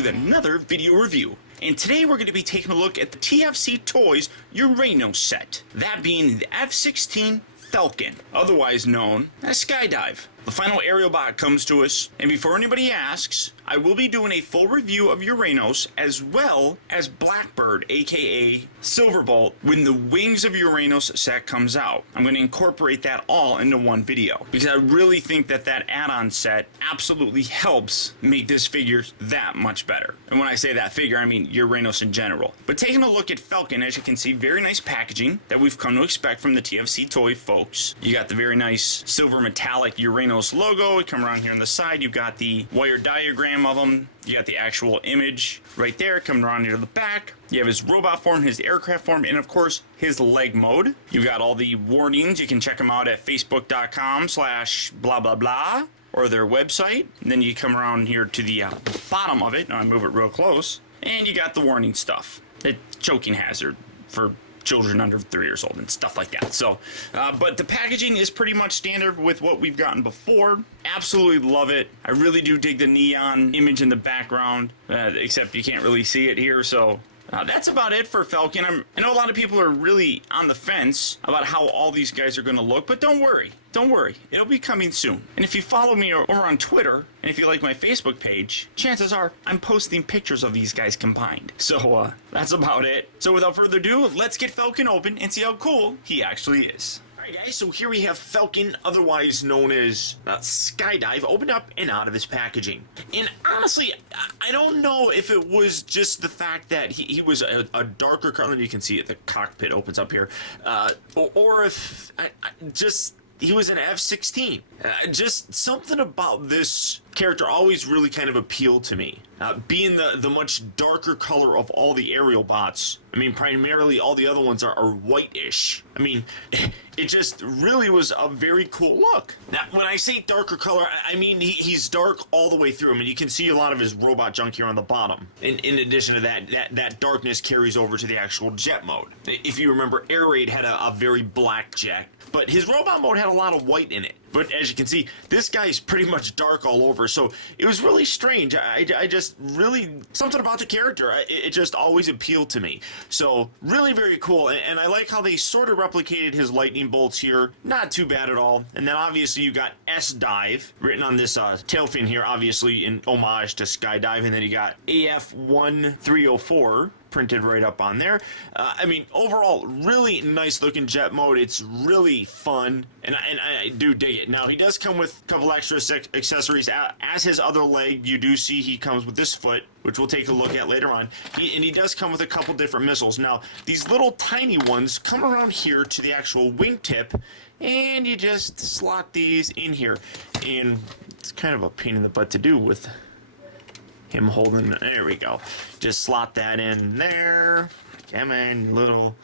with another video review. And today we're going to be taking a look at the TFC Toys Uranos set. That being the F-16 Falcon, otherwise known as Skydive. The final aerial bot comes to us, and before anybody asks, I will be doing a full review of Uranos as well as Blackbird, aka Silverbolt, when the Wings of Uranos set comes out. I'm going to incorporate that all into one video, because I really think that that add-on set absolutely helps make this figure that much better. And when I say that figure, I mean Uranos in general. But taking a look at Falcon, as you can see, very nice packaging that we've come to expect from the TFC Toy folks. You got the very nice silver metallic Uranos logo. We come around here on the side, you've got the wire diagram of them. You got the actual image right there coming around here to the back. You have his robot form, his aircraft form, and of course his leg mode. You got all the warnings. You can check them out at facebook.com/blah blah blah or their website. And then you come around here to the bottom of it. Now I move it real close, and you got the warning stuff. The choking hazard for children under 3 years old and stuff like that. So, but the packaging is pretty much standard with what we've gotten before. Absolutely love it. I really do dig the neon image in the background, except you can't really see it here. So that's about it for Falcon. I know a lot of people are really on the fence about how all these guys are going to look, but don't worry. Don't worry, it'll be coming soon. And if you follow me over on Twitter, and if you like my Facebook page, chances are I'm posting pictures of these guys combined. So that's about it. So without further ado, let's get Falcon open and see how cool he actually is. Alright guys, so here we have Falcon, otherwise known as Skydive, opened up and out of his packaging. And honestly, I don't know if it was just the fact that he was a darker color, and you can see it, the cockpit opens up here, or if just he was an F-16. Just something about this character always really kind of appealed to me. Being the much darker color of all the aerial bots, I mean, primarily all the other ones are whitish. I mean, it just really was a very cool look. Now, when I say darker color, I mean he's dark all the way through. I mean, you can see a lot of his robot junk here on the bottom. In addition to that darkness carries over to the actual jet mode. If you remember, Air Raid had a very black jet, but his robot mode had a lot of white in it. But as you can see, this guy's pretty much dark all over, so it was really strange. I just really, something about the character, it just always appealed to me. So really very cool, and I like how they sort of replicated his lightning bolts here. Not too bad at all. And then obviously you got S-Dive written on this tail fin here, obviously in homage to Skydive, and then you got AF1304 printed right up on there. I mean, overall, really nice looking jet mode. It's really fun, and I do dig it. Now, he does come with a couple extra accessories. As his other leg, you do see he comes with this foot, which we'll take a look at later on. And he does come with a couple different missiles. Now, these little tiny ones come around here to the actual wingtip, and you just slot these in here. And it's kind of a pain in the butt to do with him holding, there we go. Just slot that in there. Come on, little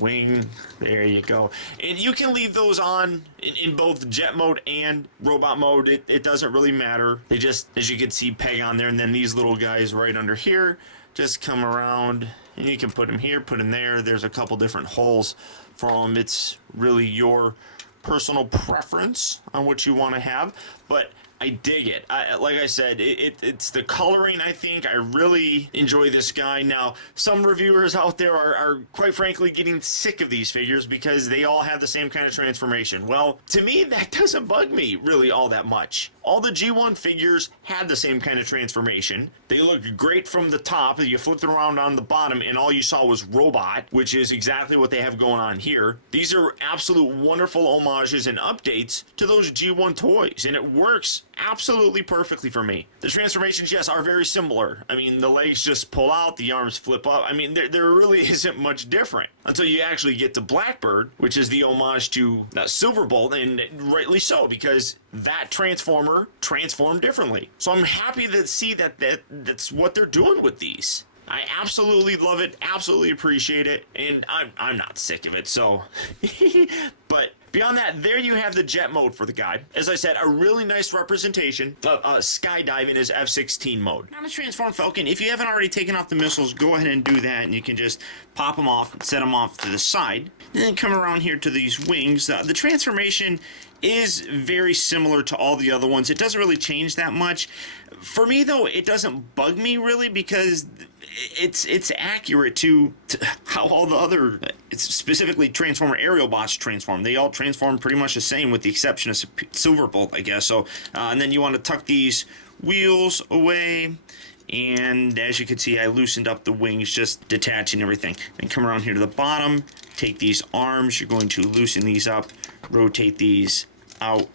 wing. There you go. And you can leave those on in both jet mode and robot mode. It doesn't really matter. They just, as you can see, peg on there. And then these little guys right under here just come around, and you can put them here, put them there. There's a couple different holes for them. It's really your personal preference on what you want to have, but I dig it. Like I said, it's the coloring, I think. I really enjoy this guy. Now, some reviewers out there are quite frankly getting sick of these figures because they all have the same kind of transformation. Well, to me, that doesn't bug me really all that much. All the G1 figures had the same kind of transformation. They looked great from the top. You flipped it around on the bottom, and all you saw was robot, which is exactly what they have going on here. These are absolute wonderful homages and updates to those G1 toys, and it works absolutely perfectly for me. The transformations, yes, are very similar. I mean, the legs just pull out, the arms flip up. I mean, there really isn't much different until you actually get to Blackbird, which is the homage to Silverbolt, and rightly so, because that transformer transformed differently. So I'm happy to see that's what they're doing with these. I absolutely love it, absolutely appreciate it, and I'm not sick of it, so. But Beyond that, there you have the jet mode for the guy. As I said, a really nice representation of skydiving as F-16 mode. Now, to transform Falcon, if you haven't already taken off the missiles, go ahead and do that, and you can just pop them off, set them off to the side, and then come around here to these wings. The transformation is very similar to all the other ones. It doesn't really change that much. For me, though, it doesn't bug me really because it's accurate to how all the other, specifically Transformer aerial bots transform. They all transform pretty much the same with the exception of Silverbolt, I guess. So, and then you want to tuck these wheels away. And as you can see, I loosened up the wings, just detaching everything. Then come around here to the bottom, take these arms. You're going to loosen these up, rotate these out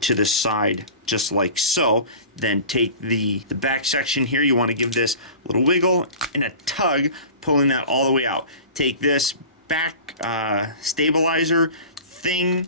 to the side just like so. Then take the back section here. You want to give this a little wiggle and a tug, pulling that all the way out. Take this back stabilizer thing.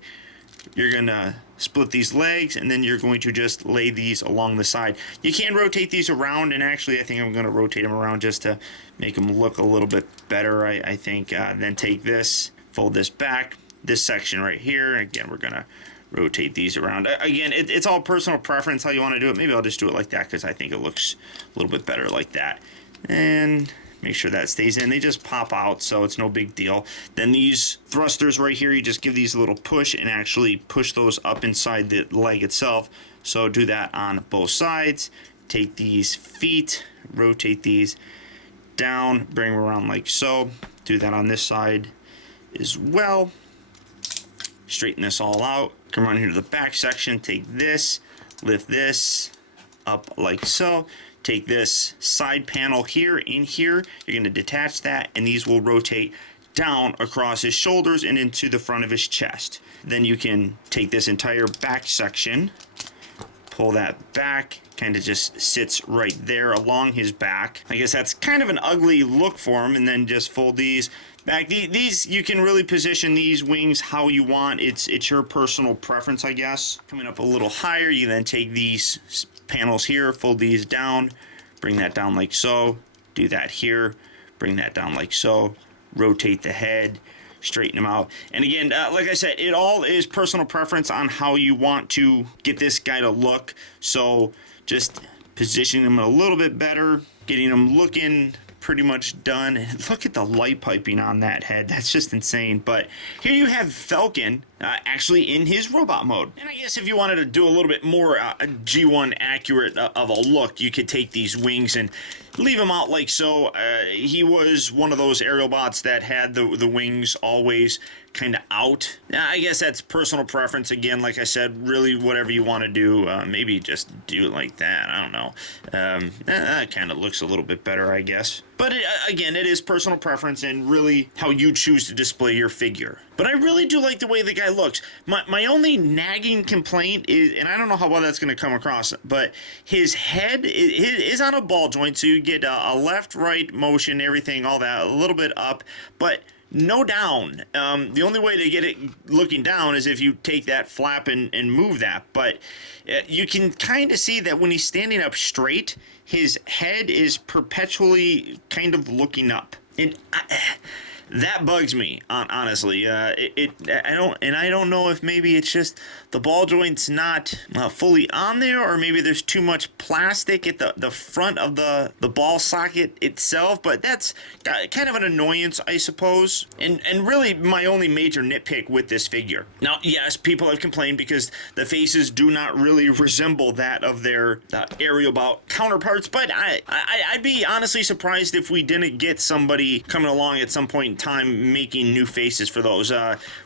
You're going to split these legs, and then you're going to just lay these along the side. You can rotate these around, and actually I think I'm going to rotate them around just to make them look a little bit better, I think. Then take this, fold this back, this section right here. Again, we're going to rotate these around. Again, it's all personal preference how you want to do it. Maybe I'll just do it like that because I think it looks a little bit better like that. And make sure that stays in. They just pop out, so it's no big deal. Then these thrusters right here, you just give these a little push and actually push those up inside the leg itself. So do that on both sides. Take these feet, rotate these down, bring them around like so. Do that on this side as well. Straighten this all out. Come around here to the back section. Take this, lift this up like so. Take this side panel here in here. You're going to detach that, and these will rotate down across his shoulders and into the front of his chest. Then you can take this entire back section, pull that back, kind of just sits right there along his back. I guess that's kind of an ugly look for him, and then just fold these back. These you can really position these wings how you want. It's your personal preference, I guess. Coming up a little higher, you then take these panels here, fold these down, bring that down like so. Do that here, bring that down like so. Rotate the head, straighten them out. And again, like I said, it all is personal preference on how you want to get this guy to look. So just positioning him a little bit better, getting him looking pretty much done. And look at the light piping on that head. That's just insane. But here you have Falcon actually in his robot mode. And I guess if you wanted to do a little bit more G1 accurate of a look, you could take these wings and leave him out like so. He was one of those aerial bots that had the wings always kind of out. I guess that's personal preference. Again, like I said, really whatever you want to do. Maybe just do it like that. I don't know. That kind of looks a little bit better, I guess. But again, it is personal preference and really how you choose to display your figure. But I really do like the way the guy looks. My only nagging complaint is, and I don't know how well that's going to come across, but his head is on a ball joint, so you get a left-right motion, everything, all that, a little bit up, but no down. The only way to get it looking down is if you take that flap and move that. But you can kind of see that when he's standing up straight, his head is perpetually kind of looking up. That bugs me, honestly. I don't know if maybe it's just the ball joint's not fully on there, or maybe there's too much plastic at the front of the ball socket itself, but that's kind of an annoyance, I suppose. And really my only major nitpick with this figure. Now, yes, people have complained because the faces do not really resemble that of their aerial bot counterparts, but I'd be honestly surprised if we didn't get somebody coming along at some point in time making new faces for those.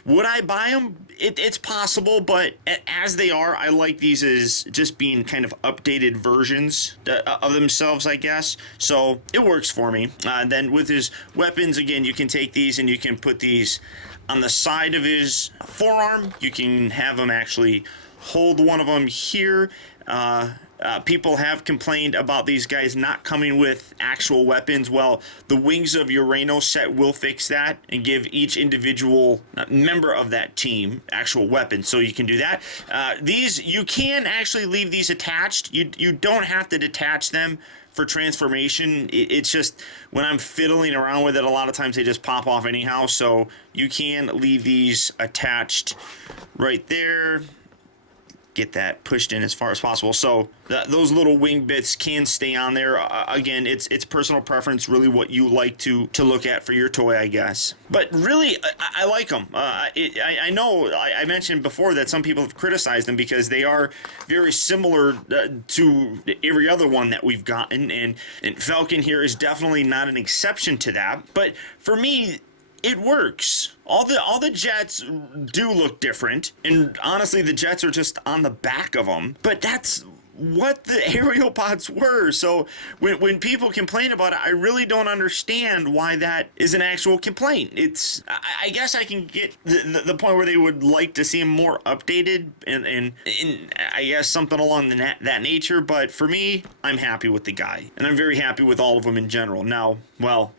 Would I buy them? It's possible, but as they are, I like these as just being kind of updated versions of themselves, I guess. So it works for me. Then with his weapons, again, you can take these and you can put these on the side of his forearm. You can have him actually hold one of them here. People have complained about these guys not coming with actual weapons. Well, the Wings of Uranos set will fix that and give each individual member of that team actual weapons, so you can do that. These, you can actually leave these attached. You don't have to detach them for transformation. It's just when I'm fiddling around with it, a lot of times they just pop off anyhow, so you can leave these attached right there. Get that pushed in as far as possible, so those little wing bits can stay on there. Again, it's personal preference, really what you like to look at for your toy, I guess. But really, I like them. I know I mentioned before that some people have criticized them because they are very similar to every other one that we've gotten, and Falcon here is definitely not an exception to that. But for me, it works. All the jets do look different, and honestly, the jets are just on the back of them. But that's what the aerial pods were. So when people complain about it, I really don't understand why that is an actual complaint. It's, I guess I can get the point where they would like to see them more updated and I guess something along that nature. But for me, I'm happy with the guy, and I'm very happy with all of them in general. Now, well,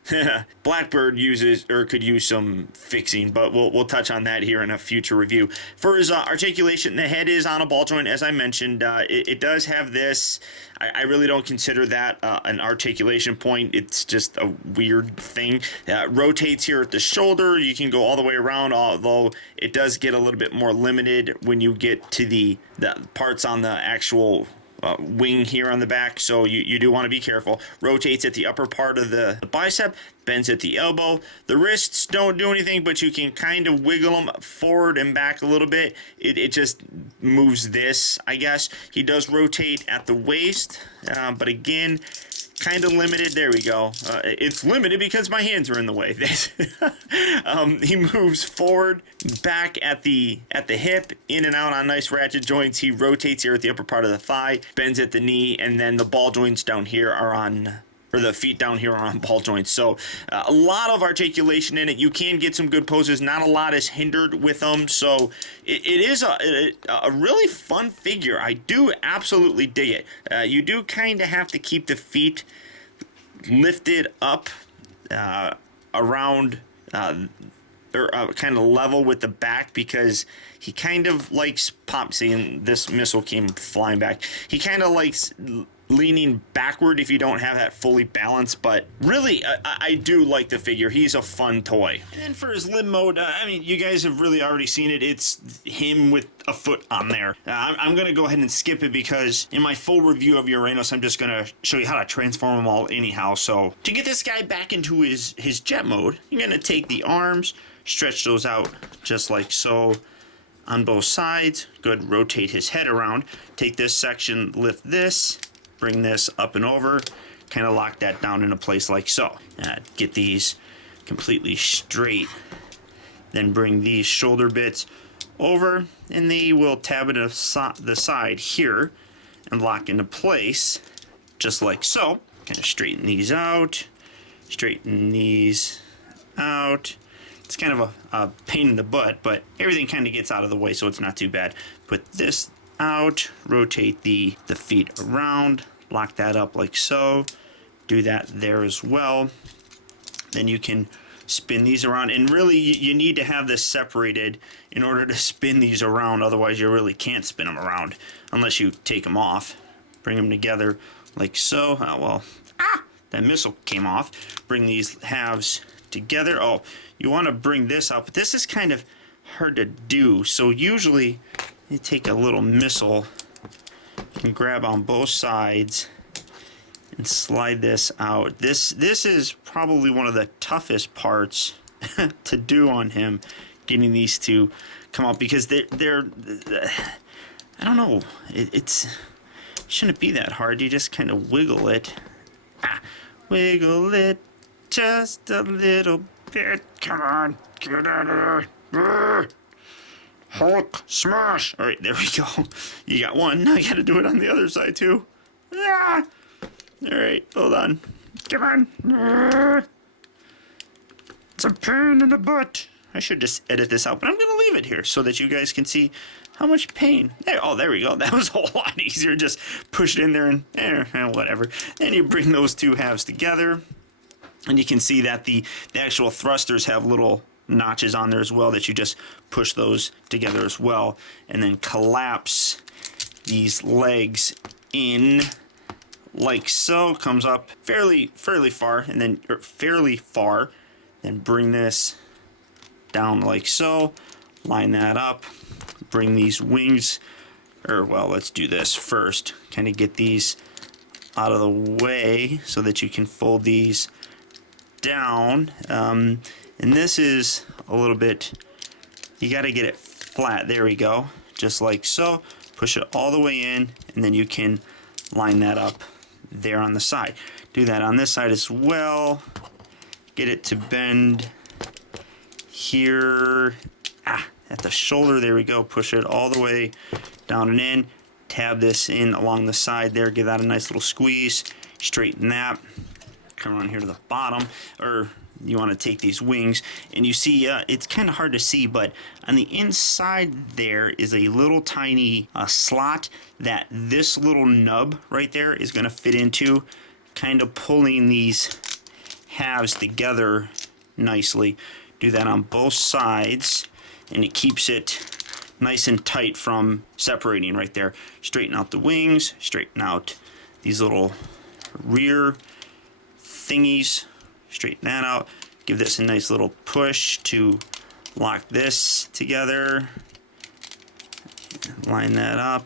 Blackbird could use some fixing, but we'll touch on that here in a future review. For his articulation, the head is on a ball joint, as I mentioned. It does have this. I really don't consider that an articulation point. It's just a weird thing. Rotates here at the shoulder. You can go all the way around, although it does get a little bit more limited when you get to the parts on the actual wing here on the back, so you do want to be careful. Rotates at the upper part of the bicep, bends at the elbow. The wrists don't do anything, but you can kind of wiggle them forward and back a little bit. It just moves this, I guess. He does rotate at the waist, but again, kind of limited. There we go. It's limited because my hands are in the way. He moves forward, back at the hip, in and out on nice ratchet joints. He rotates here at the upper part of the thigh, bends at the knee, and then the ball joints down here are on, or the feet down here are on ball joints. So a lot of articulation in it. You can get some good poses. Not a lot is hindered with them. So it is a really fun figure. I do absolutely dig it. You do kind of have to keep the feet lifted up around or kind of level with the back, because he kind of likes seeing this missile came flying back. He kind of likes leaning backward if you don't have that fully balanced, but really I do like the figure. He's a fun toy. And for his limb mode, I mean, you guys have really already seen it. It's him with a foot on there. I'm gonna go ahead and skip it because in my full review of Uranos, I'm just gonna show you how to transform them all anyhow. So to get this guy back into his jet mode, you're gonna take the arms, stretch those out just like so on both sides. Good. Rotate his head around, take this section, lift this, bring this up and over, kind of lock that down in a place like so. Get these completely straight, then bring these shoulder bits over, and they will tab it to the side here and lock into place just like so. Kind of straighten these out, straighten these out. It's kind of a pain in the butt, but everything kind of gets out of the way, so it's not too bad. Put this out, rotate the feet around, lock that up like so. Do that there as well. Then you can spin these around, and really you need to have this separated in order to spin these around, otherwise you really can't spin them around unless you take them off. Bring them together like so. Oh well, that missile came off. Bring these halves together. Oh, you want to bring this up, but this is kind of hard to do, so usually you take a little missile, you can grab on both sides and slide this out. This is probably one of the toughest parts to do on him, getting these to come up, because they're I don't know, it shouldn't be that hard. You just kind of wiggle it. Wiggle it just a little bit. Come on, get out of there. Hulk smash. All right, there we go. You got one. Now you got to do it on the other side too. All right, hold on. Come on. It's a pain in the butt. I should just edit this out, but I'm going to leave it here so that you guys can see how much pain? There, oh, there we go. That was a whole lot easier. Just push it in there and whatever. Then you bring those two halves together, and you can see that the actual thrusters have little notches on there as well that you just push those together as well, and then collapse these legs in like so. Comes up fairly far, and then fairly far. Then bring this down like so. Line that up. Bring these wings, or well, let's do this first. Kind of get these out of the way so that you can fold these down. And this is a little bit, you got to get it flat. There we go. Just like so. Push it all the way in, and then you can line that up there on the side. Do that on this side as well. Get it to bend here at the shoulder. There we go. Push it all the way down and in. Tab this in along the side there. Give that a nice little squeeze. Straighten that. Come around here to the bottom, or you want to take these wings, and you see it's kind of hard to see, but on the inside there is a little tiny slot that this little nub right there is going to fit into, kind of pulling these halves together nicely. Do that on both sides, and it keeps it nice and tight from separating right there. Straighten out the wings, straighten out these little rear thingies, straighten that out. Give this a nice little push to lock this together. Line that up.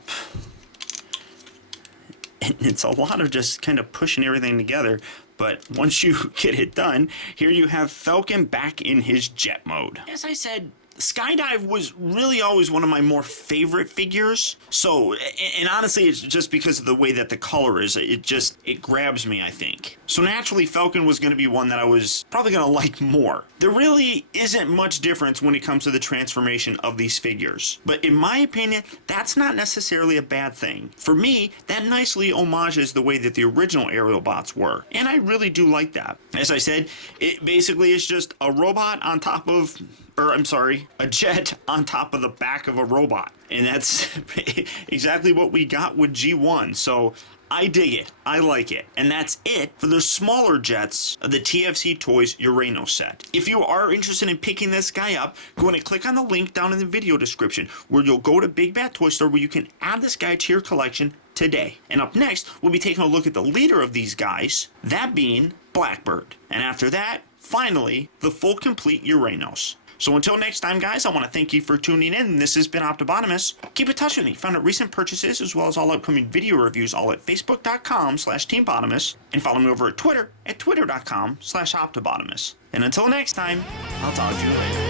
And it's a lot of just kind of pushing everything together, but once you get it done, here you have Falcon back in his jet mode. As I said, Skydive was really always one of my more favorite figures. So, and honestly, it's just because of the way that the color is. It grabs me, I think. So naturally, Falcon was going to be one that I was probably going to like more. There really isn't much difference when it comes to the transformation of these figures. But in my opinion, that's not necessarily a bad thing. For me, that nicely homages the way that the original aerial bots were. And I really do like that. As I said, it basically is just a robot on top of, or I'm sorry, a jet on top of the back of a robot. And that's exactly what we got with G1. So I dig it. I like it. And that's it for the smaller jets of the TFC Toys Uranos set. If you are interested in picking this guy up, go ahead and click on the link down in the video description where you'll go to Big Bad Toy Store where you can add this guy to your collection today. And up next, we'll be taking a look at the leader of these guys, that being Blackbird. And after that, finally, the full complete Uranos. So until next time, guys, I want to thank you for tuning in. This has been Optibotimus. Keep in touch with me. Find out recent purchases as well as all upcoming video reviews all at facebook.com/teambotimus, and follow me over at Twitter at twitter.com/Optibotimus. And until next time, I'll talk to you later.